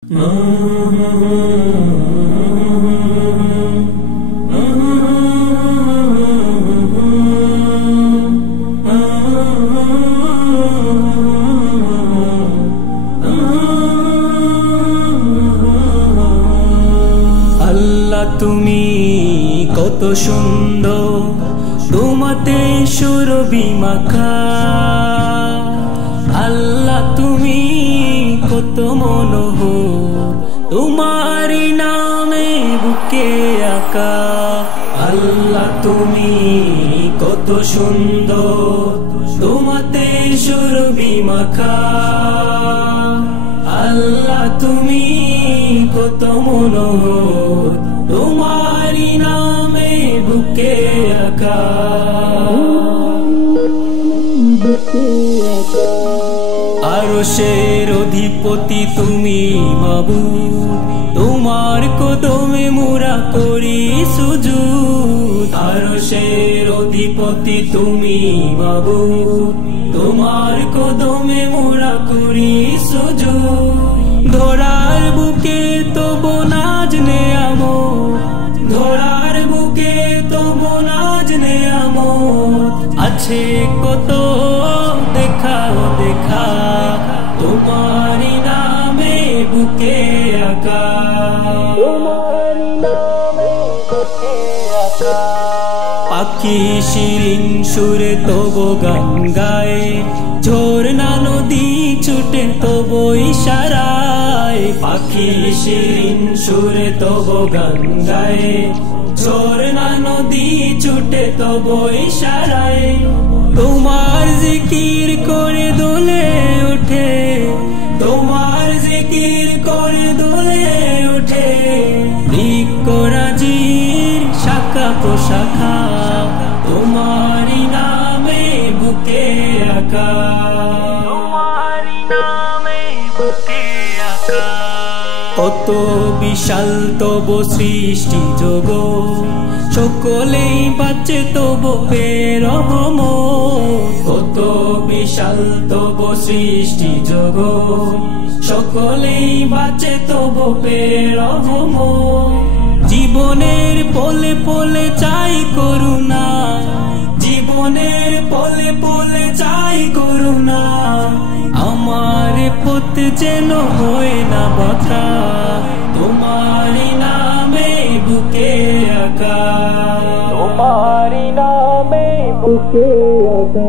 আল্লাহ তুমি কত সুন্দর, তোমাতে সুরভি মাখা। আল্লাহ তুমি কত মনোহর, তোমারি নামে বুকে আঁকা। আল্লাহ তুমি কত সুন্দর, তোমাতে সুরভি মাখা। আল্লাহ তুমি কত মনোহর, তোমারি নামে বুকে আঁকা। আরশের অধিপতি তুমি মাবুদ, তোমার কদমে মোরা করি সুজুদ। আরশের অধিপতি তুমি মাবুদ, তোমার কদমে মোরা করি সুজুদ। ধরার বুকে তব নাজ নেয়ামত, ধরার বুকে তব নাজ নেয়ামত। আছে কত দেখা দেখা, তোমারি নামে বুকে আঁকা। তোমারি নামে বুকে আঁকা। পাখি শিরিন সুরে তব গান গায়, ঝর্ণা নদী ছুটে তব ইশারায়। পাখি শিরিন সুরে তব গান গায়, ঝর্ণা নদী ছুটে তব ইশারায়। তোমার জিকির করে দোলে ওঠে, তোমার জিকির করে দোলে ওঠে। বৃক্ষরাজির শাখা প্রশাখা, তোমারি নামে বুকে আঁকা। তোমারি নামে বুকে আঁকা। কত বিশাল তব সৃষ্টি জগৎ, সকলেই বাঁচে তব রহমত। কত বিশাল তব সৃষ্টি জগৎ, সকলেই বাঁচে তব রহমত। জীবনের পলে পলে চাই করুণা, জীবনের পলে পলে চাই করুণা। আমার পথ যেন হয় না বাঁকা, তোমারি নামে বুকে আঁকা। তোমারি নামে বুকে আঁকা।